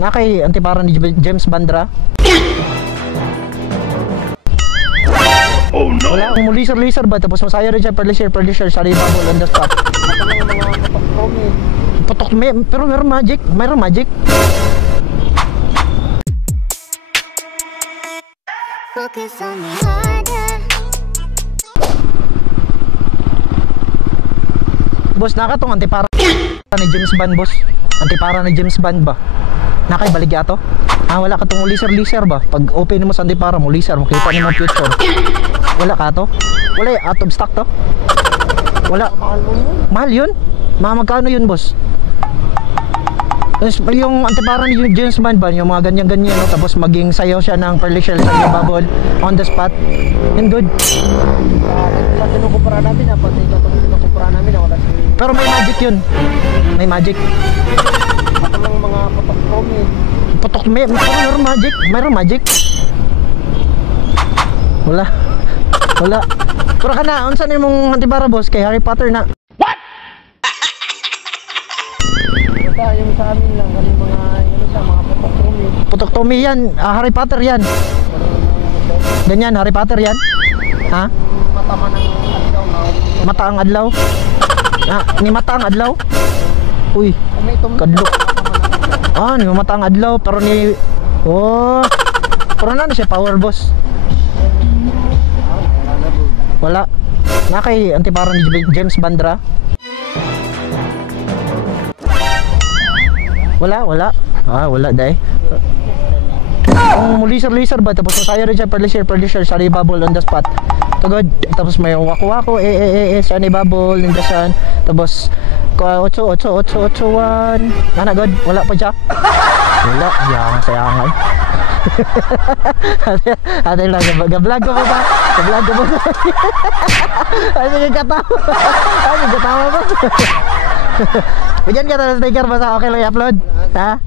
Nakay antipara ni James Bandra. Oh no. Wala akong laser ba? Tapos masaya rin siya per laser sa bubble on the spot. Putok pero meron magic. Focus on me harder. Boss, nakatong antipara ni James Bond, boss. Antipara ni James Bond ba? Nakay baligya to? Wala ka tong laser ba? Pag open mo sa antipara mo, laser mo, kita mo future. Wala ka to? Wala, out of stock to? Wala. Mahal yun? Magkano yun, boss? Yung antipara ni James Bond ba, yung mga ganyan-ganyan, no? Tapos maging sayaw siya ng pearly shell sa bubble on the spot. Yan good. Sa tinukupara namin, pati tinukupara namin, wala si... Pero may magic yun. May magic. Ito lang mga Putok mayroon magic. Wala. Pero ka na, unsan yung antipara, boss? Kay Harry Potter na. Yung sa amin lang, yung mga Putok Tommy yan, Harry Potter yan. Ganyan, Harry Potter yan. Ha? matama ng adlaw na. Mata ang adlaw. Ni mata ang adlaw. Uy, kadlok. Ni mata ang adlaw pero ni pero na siya power, boss. Wala. Nakay antipara ni James Bandra. Wala. Wala dai. Ang laser ba tapos masaya rin siya per laser sa bubble on the spot. Tugod. Tapos may wako sa bubble in the sun. Tapos 8-8-8-8-1. Ana god, wala pa siya. Wala, sayangan. Ate lang ga-vlog ko ba? Ga-vlog ko ba? Ay katawa ba? Bigyan ka na sticker basta okay lang i-upload. Ha?